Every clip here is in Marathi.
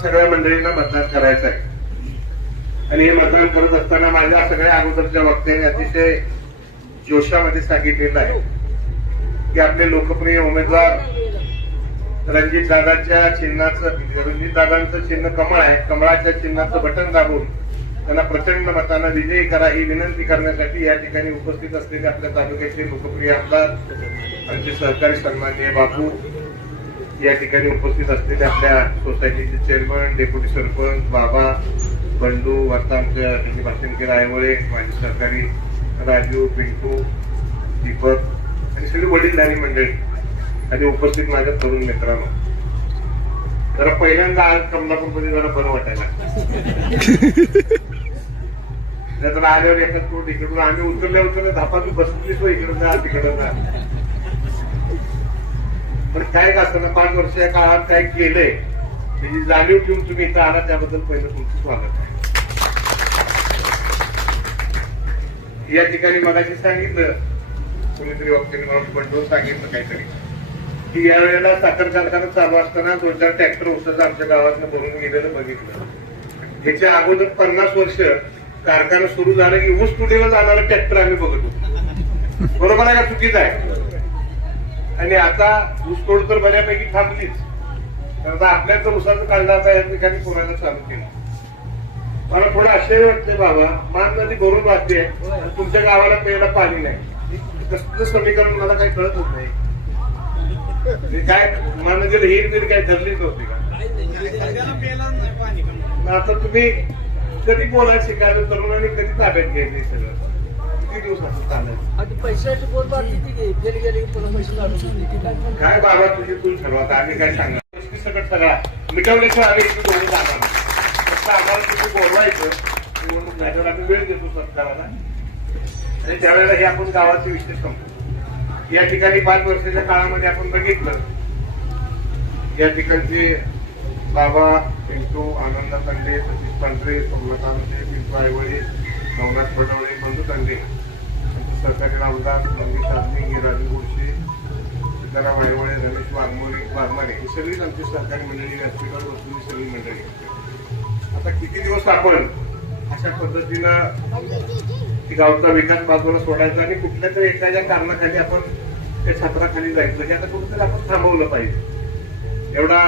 सगळ्या मंडळींना मतदान करायचं आहे. आणि हे मतदान करत असताना माझ्या सगळ्या अगोदरच्या वक्त्यांनी अतिशय जोशामध्ये सांगितलेलं आहे. की आपले लोकप्रिय उमेदवार रणजित दादाच्या चिन्हाचं रणजित दादांचं चिन्ह कमळ आहे. कमळाच्या चिन्हाचं बटन दाबून त्यांना प्रचंड मतानं विजयी करा ही विनंती करण्यासाठी या ठिकाणी उपस्थित असलेले आपल्या तालुक्याचे लोकप्रिय आमदार आमचे सहकारी सन्माननीय बापू या ठिकाणी उपस्थित असलेले आपल्या सोसायटीचे चेअरमन डेप्युटी सरपंच बाबा बंडू आता आमच्या त्यांनी भाषण केलं आयवळे माझे सहकारी राजू पिंटू दीपक आणि सगळी वडीलधारी मंडळी आणि उपस्थित माझ्या तरुण मित्रांनो. जरा पहिल्यांदा आज कमलापूरमध्ये जरा बरं वाटायला तर आल्यावर येतात तू इकडून आम्ही उतरल्या उतरल्या धापातून बसलीच इकडून जा तिकडून जा. पण काय असताना पाच वर्षाच्या काळात काय केलंय. त्याची जाणीव ठेवून तुम्ही इथं आला त्याबद्दल पहिलं तुमचं स्वागत आहे. या ठिकाणी मगाशी सांगितलं कोणीतरी वक्तीने मला बंडून सांगितलं काहीतरी. की या वेळेला साखर कारखाना चालू असताना दोन चार ट्रॅक्टर उसाचं आमच्या गावातनं भरून गेलेलं बघितलं. ह्याच्या अगोदर पन्नास वर्ष कारखाना सुरू झाला की ऊस तुडीला जाणारा ट्रॅक्टर आम्ही बघत होतो. बरोबर आहे का चुकीचं आहे? आणि आता ऊसतोड तर बऱ्यापैकी थांबलीच. तर आता आपल्या तर ऊसाचं काढलं आता या ठिकाणी पुरायला चालू केलं? मला थोडं आश्चर्य वाटतंय बाबा. मान नदी भरून वाहते तुमच्या गावाला प्यायला पाणी नाही. कसलं समीकरण मला काही कळत होत नाही. काय मान नदीला हिर बिर काय ठरलीच नव्हती का? मग आता तुम्ही कधी बोलायला शिकायचं तरुणांनी कधी ताब्यात घ्यायचं सगळं? किती पैशाची बोल बाकी ती फेल गेली की पुन्हा पैसे काढून. काय बाबा तुझी तू ठरवा आम्ही काय गोष्टी सकट सगळा मिटवल्याशिवाय आम्ही इथे दोन्ही जाणार नाही. फक्त आम्हाला तुम्ही बोलवायचं. निवडणूक झाल्यावर आम्ही वेळ देतो सरकाराला. आणि त्यावेळेला हे आपण गावाचे विषय संपतो या ठिकाणी पाच वर्षाच्या काळामध्ये आपण बघितलं. या ठिकाणचे बाबा पिंटू आनंद तांडे सतीश पांढरे आमचे पिंटू आयवळे नवनाथ फडवळे बंधू तांडे. आमचे सरकारी आमदार मंगेश आदमी राजू गोडसे सीताराम आयवळे रमेश वाघमोरे वाघमारे ही सगळीच आमची सरकारी मंडळी व्यासपीठावर बसलेली सगळी मंडळी. आता किती दिवस आपण अशा पद्धतीनं गावचा विकास बाजूला सोडायचा आणि कुठल्या तरी एखाद्या कारणाखाली आपण त्या छात्राखाली जायचं? हे आता कुठेतरी आपण थांबवलं पाहिजे. एवढा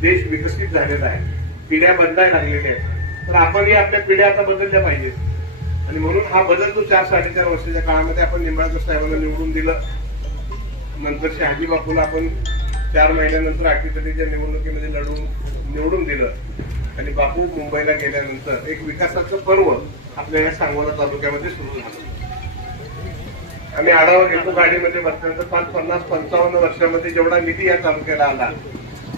देश विकसित झालेला आहे. पिढ्या बदलायला लागलेल्या आहेत. तर आपणही आपल्या पिढ्या आता बदलल्या पाहिजेत. आणि म्हणून हा बदल तो चार साडेचार वर्षाच्या काळामध्ये आपण निंबाळकर साहेबांना निवडून दिलं. नंतर शहाजी बापूला आपण चार महिन्यानंतर अटीतटीच्या निवडणुकीमध्ये लढून निवडून दिलं. आणि बापू मुंबईला गेल्यानंतर एक विकासाचं पर्व आपल्या या सांगोला तालुक्यामध्ये सुरू झालं. आम्ही आढावा घेतो गाडीमध्ये बसल्यानंतर पाच पन्नास पंचावन्न वर्षामध्ये जेवढा निधी या तालुक्याला आला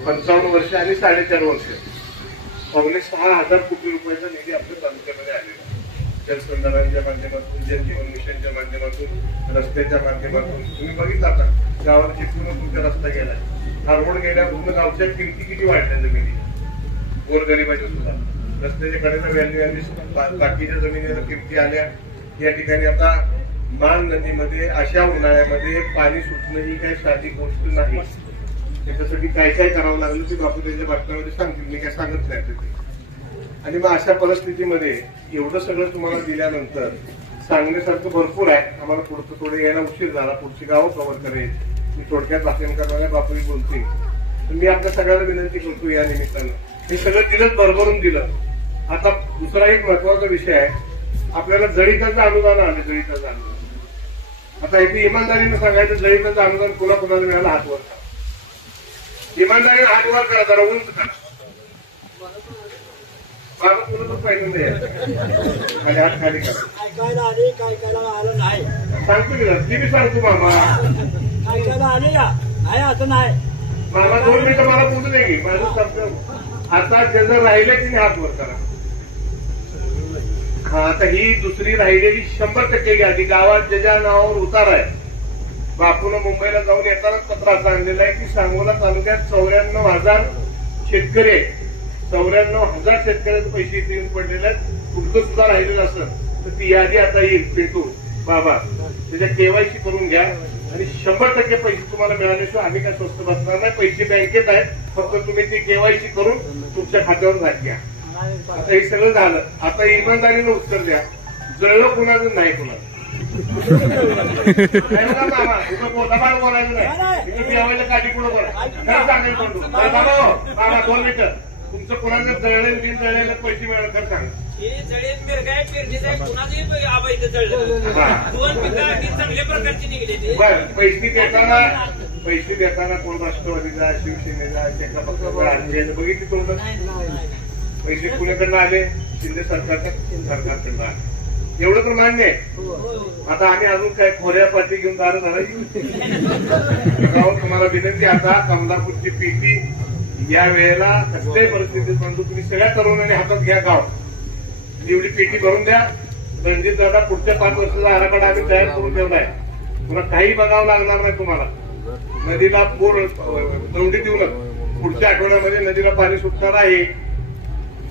पंचावन्न वर्ष आणि साडेचार वर्ष. पावणे सहा हजार कोटी रुपयाचा निधी आपल्या तालुक्यामध्ये आलेला जलसंधारणाच्या माध्यमातून जलजीवन मिशनच्या माध्यमातून रस्त्याच्या माध्यमातून. तुम्ही बघितला आता गावात पूर्ण तुमचा रस्ता गेलाय. हा रोड गेल्यापासून गावच्या किमती किती वाढल्या जमिनी गोरगरिबाच्या सुद्धा. रस्त्याच्या कडेला व्हॅल्यू आली बा- बाकीच्या जमिनीला किमती आल्या. या ठिकाणी आता मान नदीमध्ये अशा उन्हाळ्यामध्ये पाणी सुटणं ही काही साधी गोष्ट नाही. त्याच्यासाठी काय काय करावं लागलं ते बापू त्यांच्या बातम्यामध्ये सांगतील. मी काय सांगत नाही तिथे आणि मग अशा परिस्थितीमध्ये एवढं सगळं तुम्हाला दिल्यानंतर सांगण्यासारखं भरपूर आहे. आम्हाला पुढचं थोडं यायला उशीर झाला. पुढची गावं कव्हर करेल. मी थोडक्यात भाषण करणाऱ्या बापूही बोलते मी आपल्या सगळ्यांना विनंती करतो या निमित्तानं. हे सगळं दिलंच भरभरून दिलं. आता दुसरा एक महत्त्वाचा विषय आहे. आपल्याला जळीताचं अनुदान आलं जळीताचं अनुदान. आता इथे इमानदारीनं सांगायचं जळीताचं अनुदान कोणा कोणाला मिळालं? हात वर करा. इमानदारीनं हात वर करा जरा उंच करा माझं पूर्ण पहिल्यांदा आहे. खाली हात खाली करा ऐकायला आले काय ऐकायला आलं नाही सांगतो मी ती सांगतो मामा ऐकायला आले का नाही असं नाही मामा दोन मिनिटं मला बोलू दे की माझं शब्द आता ज्याचं राहिलं की हात वर करा हा आता ही दुसरी राहिलेली शंभर टक्के घ्या गाडी गावात ज्याच्या नावावर उतार आहे बापून मुंबईला जाऊन येतानाच पत्र असं आणलेलं आहे की सांगोला तालुक्यात चौऱ्याण्णव हजार शेतकरी आहेत. चौऱ्याण्णव हजार शेतकऱ्यांचे पैसे इथे येऊन पडलेले आहेत. तुमचं सुद्धा राहिलेलं असं तर ती यादी आता येईल पेटू बाबा त्याच्या केवायसी करून घ्या. आणि शंभर टक्के पैसे तुम्हाला मिळाल्याशिवाय आम्ही काय स्वस्त बसणार नाही. पैसे बँकेत आहेत फक्त तुम्ही ती केवायसी करून तुमच्या खात्यावर घात घ्या. आता हे सगळं झालं. आता इमानदारीनं उत्तर द्या. जळलं कुणाचं? नाही कुणाचं. नाही बोलायचं नाही. तुम्ही जेवायला काठी कुठं बोला सांगेल हो, दोन मिनिटं. तुमचं कोणाचं जळलेलं बिन जळलेलं पैसे मिळालं खरं सांगा. हे जळेत मिरगा आहे पेरणीचा आहे कुणाचंही आबा इथं जळलं हा. दोन पिकं अगदी चांगल्या प्रकारची निघले ते बर पैसे देताना पैसे देताना कोण राष्ट्रवादीचा शिवसेनेचा शेका पक्षाचा आणले बघितली तुमचं पैसे कुणाकडनं आले? शिंदे सरकारच्या सरकारकडनं आले. एवढं तर मान्य आहे. आता आम्ही अजून काय खोऱ्या पाठी घेऊन दार झाला तुम्हाला विनंती आता कमलापूरची पीटी या वेळेला कसल्याही परिस्थितीत म्हणतो तुम्ही सगळ्या तरुणांनी हातात घ्या गाव. एवढी पेटी भरून द्या. रणजित दादा पुढच्या पाच वर्षाचा आराखडा आम्ही तयार करून ठेवलाय. तुला काही बघावं लागणार नाही तुम्हाला. नदीला पूर दौंडी देऊ नका. पुढच्या आठवड्यामध्ये नदीला पाणी सुटणार आहे.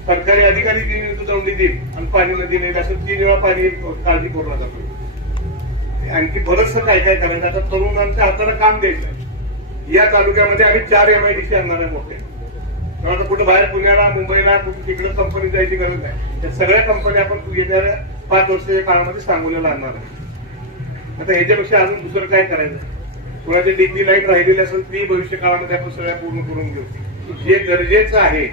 सरकारी अधिकारी तीन ऋतू दौंडी देईल आणि पाणी नदी नाही. असं तीन वेळा पाणी काळजी करू नका आणखी बरंचसं काय काय करायचं? आता तरुणांच्या हाताला काम द्यायचं. या तालुक्यामध्ये आम्ही चार एम आय डी सी आणणार आहे मोठे. तेव्हा आता कुठं बाहेर पुण्याला मुंबईला कुठे तिकडे कंपनी जायची गरज नाही. त्या सगळ्या कंपन्या आपण येणाऱ्या पाच वर्षाच्या काळामध्ये सांगोल्याला आणणार आहे. आता ह्याच्यापेक्षा अजून दुसरं काय करायचं? कोणाची डिग्री लाइट राहिलेली असेल ती भविष्य काळामध्ये आपण सगळ्या पूर्ण करून घेऊ. जे गरजेचं आहे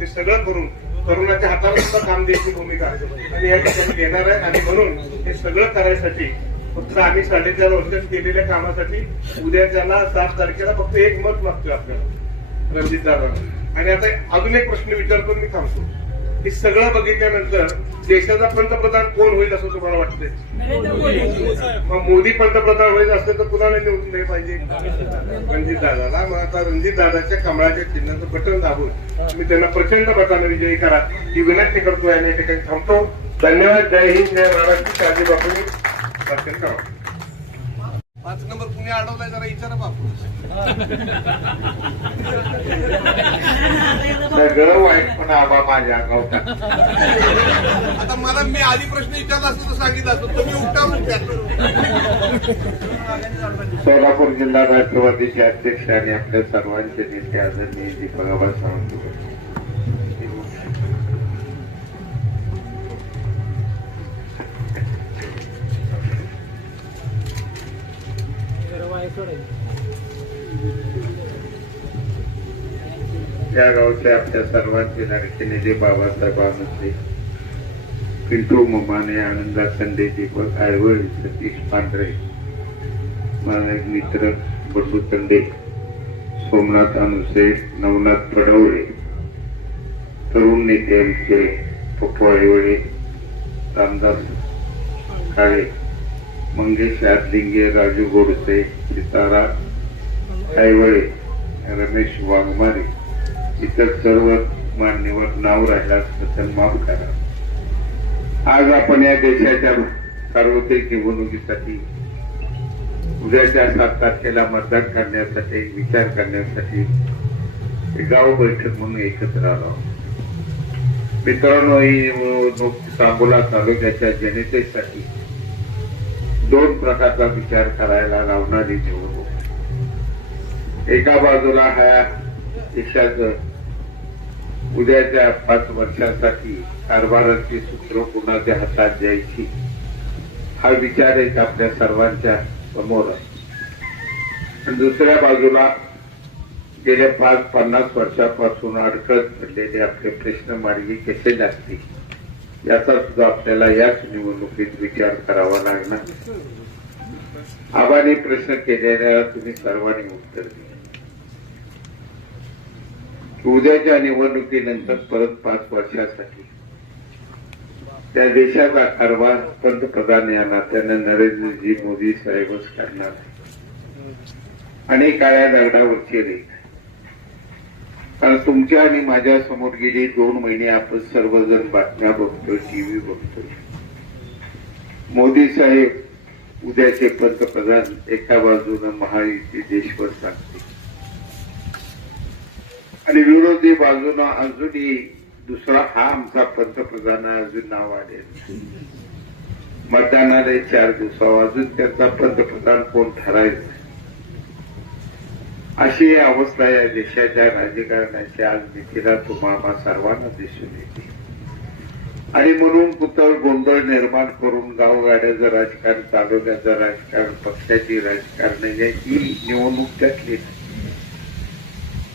ते सगळं करून तरुणाच्या हाताला सुद्धा काम द्यायची भूमिका आणि या ठिकाणी घेणार आहे. आणि म्हणून हे सगळं करायसाठी फक्त आम्ही साडेचार वर्षात केलेल्या कामासाठी उद्या त्याला सात तारखेला फक्त एक मत मागतोय आपल्याला रणजित दादा आणि आता अजून एक प्रश्न विचारतो मी थांबतो. हे सगळं बघितल्यानंतर देशाचा पंतप्रधान कोण होईल असं तुम्हाला वाटतंय? मग मोदी पंतप्रधान व्हायचं असेल तर कुणाला निवडून नाही पाहिजे? रणजित दादाला. मग आता रणजित दादाच्या कमळाच्या चिन्हाचं बटन दाबून मी त्यांना प्रचंड मताने विजयी करा. ही विनंती करतोय आणि या ठिकाणी थांबतो. धन्यवाद. जय हिंद. जय महाराष्ट्र. शाजी बापूंनी करावं पाच नंबर कुणी अडवलाय जरा विचारा बापू सगळं वाईट पण आबा माझ्या आता मला मी आधी प्रश्न विचारला असतो तर सांगितलं असतं. तुम्ही उठावून सोलापूर जिल्हा राष्ट्रवादीचे अध्यक्ष आणि आपल्या सर्वांचे नेते आदरणीय दीपक सावंत. या गावचे आपल्या सर्वांचे लाडके नेते बाबासाहेब आनंदे पिंटू ममाने आनंदा संडे दीपक आयवळ सतीश पांढरे. माझा एक मित्र बटू तंडे सोमनाथ अनुसे नवनाथ पडवळे. तरुण नेते आमचे पप्पू आईवळे रामदास काळे मंगेश आदलिंगे राजू गोडसे सितारा आयवळे रमेश वाघमारे. इतर सर्व मान्यवर नाव राहिला तर माफ करा. आज आपण या देशाच्या सार्वत्रिक निवडणुकीसाठी उद्याच्या सात तारखेला मतदान करण्यासाठी विचार करण्यासाठी गाव बैठक म्हणून एकत्र आलो मित्रांनो ही निवडणूक सांगोला तालुक्याच्या जनतेसाठी दोन प्रकारचा विचार करायला लावणारी निवडणूक. एका बाजूला हा देशाचं उद्याच्या पाच वर्षांसाठी कारभाराची सूत्र कुणाच्या हातात द्यायची. हा विचार एक आपल्या सर्वांच्या समोर आहे. आणि दुसऱ्या बाजूला गेल्या पाच पन्नास वर्षापासून अडकत पडलेले आपले प्रश्न मार्गी कसे लागतील? याचा सुद्धा आपल्याला याच निवडणुकीत विचार करावा लागणार. आबाने प्रश्न केलेल्या तुम्ही सर्वांनी उत्तर दिले. उद्याच्या निवडणुकीनंतर परत पाच वर्षासाठी. त्या देशाचा कारभार पंतप्रधान या नात्यानं नरेंद्रजी मोदी साहेबच करणार. आणि काळ्या दगडावरची रेख. कारण तुमच्या आणि माझ्यासमोर गेली दोन महिने आपण सर्वजण बातम्या बघतो टीव्ही बघतो मोदी साहेब उद्याचे पंतप्रधान एका बाजूनं महायुती देशभर सांगते आणि विरोधी बाजूनं अजूनही दुसरा हा आमचा पंतप्रधान आहे, अजून नाव आले मतदानाला चार दिवसावर. अजून त्यांचा पंतप्रधान कोण ठरायचं अशी अवस्था या देशाच्या राजकारणाची आज भीतीला तुम्हाला सर्वांना दिसून येते. आणि म्हणून पुतळ गोंधळ निर्माण करून गावगाड्याचं राजकारण तालुक्याचं राजकारण पक्षाची राजकारण ही निवडणूक त्यातली नाही.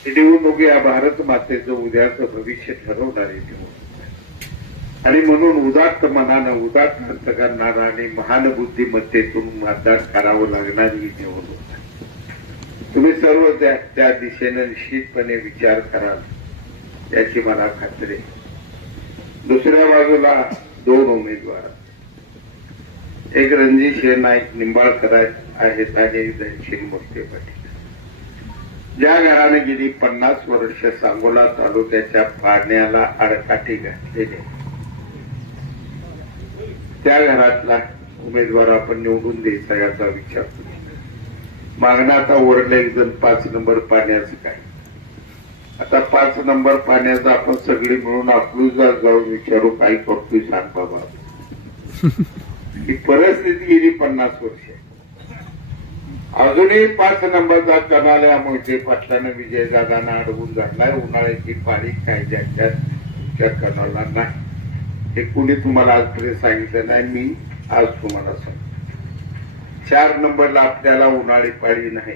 निवडणूक या भारत मातेचं उद्याचं भविष्य ठरवणारी निवडणूक आणि म्हणून उदात्त मनानं उदात्त अर्थ करणारा आणि महान बुद्धिमत्तेतून मतदान करावं लागणारी ही निवडणूक तुम्ही सर्व त्या त्या दिशेनं निश्चितपणे विचार कराल याची मला खात्री दुसऱ्या बाजूला दोन उमेदवार. एक रणजित नाईक निंबाळकर आहेत आणि धनशील मोठे पाटील. ज्या घराने गेली पन्नास वर्ष सांगोला तालुक्याच्या पाण्याला आडकाठी घातलेले. त्या घरातला उमेदवार आपण निवडून द्यायचा याचा विचार करू. मागणं आता ओरडलं एक जण पाच नंबर पाण्याचं काय? आता पाच नंबर पाण्याचं आपण सगळी मिळून अकलूजला जाऊन विचारू काय करतोय सांग बाबा. ही परिस्थिती गेली पन्नास वर्ष. अजूनही पाच नंबरचा कनाल्या मोहिते पाटलानं विजयदादांना अडवून धरलाय. उन्हाळ्याची पाळी काय ज्याच्यात तुमच्या कनाला नाही. हे कुणी तुम्हाला आजपर्यंत सांगितलं नाही मी आज तुम्हाला सांगतो. चार नंबरला आपल्याला उन्हाळी पाळी नाही.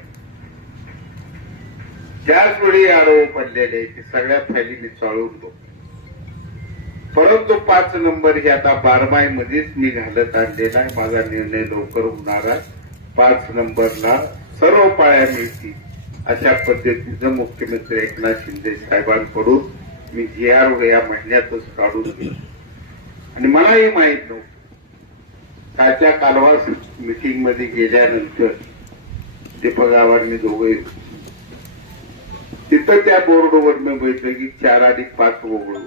त्याच वेळी आरोप पडलेले ते सगळ्या फायली चाळून लोक परंतु पाच नंबर हे आता बारमाई मध्येच मी घालत आणलेला आहे. माझा निर्णय लवकर होणार आहे. पाच नंबरला सर्व पाळ्या मिळतील. अशा पद्धतीचं मुख्यमंत्री एकनाथ शिंदे साहेबांकडून मी जी आर या महिन्यातच काढून घेईन आणि मलाही माहीत नव्हतं. कालच्या कालवा मिटिंगमध्ये गेल्यानंतर दीपक मी दोघे तिथं त्या बोर्डवर मी बैठकीत चार आणि पाच वगळू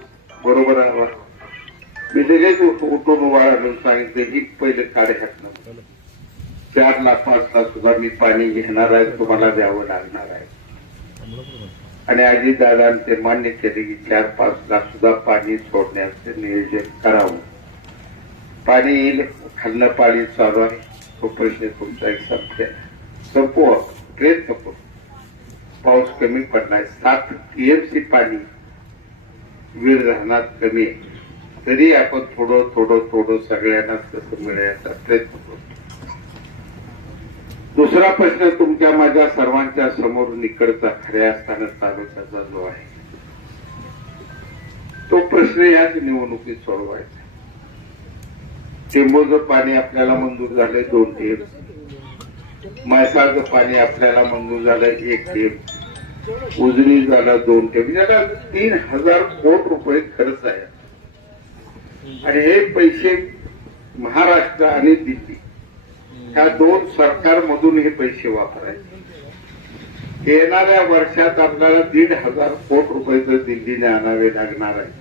बरोबर आहे मी लगेच उठून उभा सांगितलं ही पहिले काढे घातलं चार लाख पाच लाख सुद्धा मी पाणी घेणार आहे तुम्हाला द्यावं लागणार आहे. आणि अजित ते मान्य केले की चार पाच लाख सुद्धा पाणी सोडण्याचं नियोजन करावं. पाणी येईल खाल्लं पाणी चालू आहे. तो प्रश्न तुमचा एक संपला. संपवा. प्रयत्न करू. पाऊस कमी पडलाय. सात टीएमसी पाणी वीर राहणार कमी आहे. तरी आपण थोडं थोडं थोडं सगळ्यांना कसं मिळण्याचा प्रयत्न करू. दुसरा प्रश्न तुमच्या माझ्या सर्वांच्या समोर निकडचा खऱ्या असताना तालुक्याचा जो आहे तो प्रश्न याच निवडणुकीत सोडवायचा चिंबोचं पाणी आपल्याला मंजूर झालंय दोन टेप म्हैसाळचं पाणी आपल्याला मंजूर झालंय एक टेप उजनी झाला दोन टेप याला म्हणजे तीन हजार कोट रुपये खर्च आहे. आणि हे पैसे महाराष्ट्र आणि दिल्ली ह्या दोन सरकारमधून हे पैसे वापरायचे. येणाऱ्या वर्षात आपल्याला दीड हजार कोट रुपये तर दिल्लीने आणावे लागणार आहे.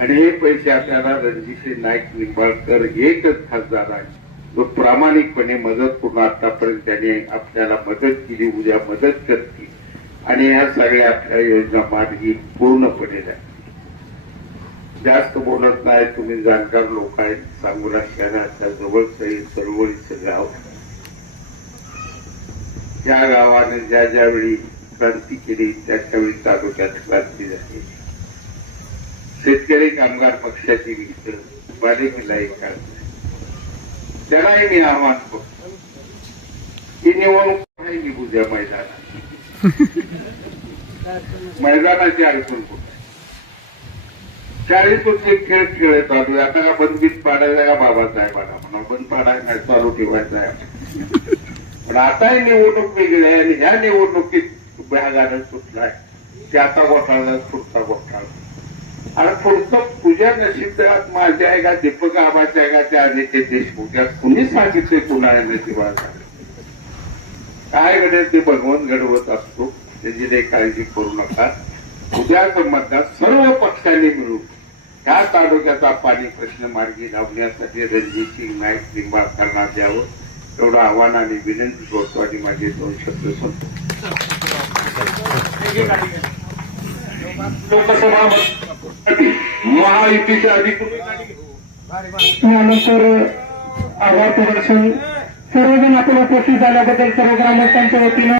आणि हे पैसे आपल्याला रणजित नाईक निंबाळकर एकच खासदार आहे. जो प्रामाणिकपणे मदत करून आतापर्यंत त्याने आपल्याला मदत केली उद्या मदत करतील. आणि ह्या सगळ्या आपल्या योजना मार्गी पूर्णपणे आहे जास्त बोलत नाही तुम्ही जाणकार लोक आहेत सांगोला शहराच्या जवळचं चळवळीचं गाव. या गावाने ज्या ज्यावेळी क्रांती केली त्या त्यावेळी तालुक्यात क्रांती झाली. शेतकरी कामगार पक्षाची विस्त बालेकिल्ला एक काळ. त्यालाही मी आव्हान करतो. ही निवडणूक नाही निघू द्या मैदानात. मैदानाची अडचण कुठे चाळीस वर्ष खेळ खेळत आलो आता का बंदीत पाडायला का बाबासाहेबांना म्हणून बंद पाडायला चालू ठेवायचा आहे पण आताही निवडणूक वेगळी आहे आणि ह्या निवडणुकीत भागाने सुटलाय. ते आता घोटाळा पुढचा घोटाळा. आणि पुढचं तुझ्या नशिबात माझ्या आहे का? दीपक आबाच्या आहे का? त्या नेते देशमुख. या कुणी सांगितले कुणा नशिबाला काय घडेल ते भगवान घडवत असतो. त्याची काही काळजी करू नका. उद्याचं मतदान सर्व पक्षांनी मिळून ह्या तालुक्याचा पाणी प्रश्न मार्गी लावण्यासाठी रणजित सिंग नाईक निंबाळकरांना द्यावं एवढं आव्हान आणि विनंती करतो आणि माझे दोन शब्द सांगतो लोकसभा महायुतीच्या अधिकृत त्यानंतर आभार प्रदर्शन. सर्वजण आपण उपस्थित झाल्याबद्दल सर्व ग्रामस्थांच्या वतीनं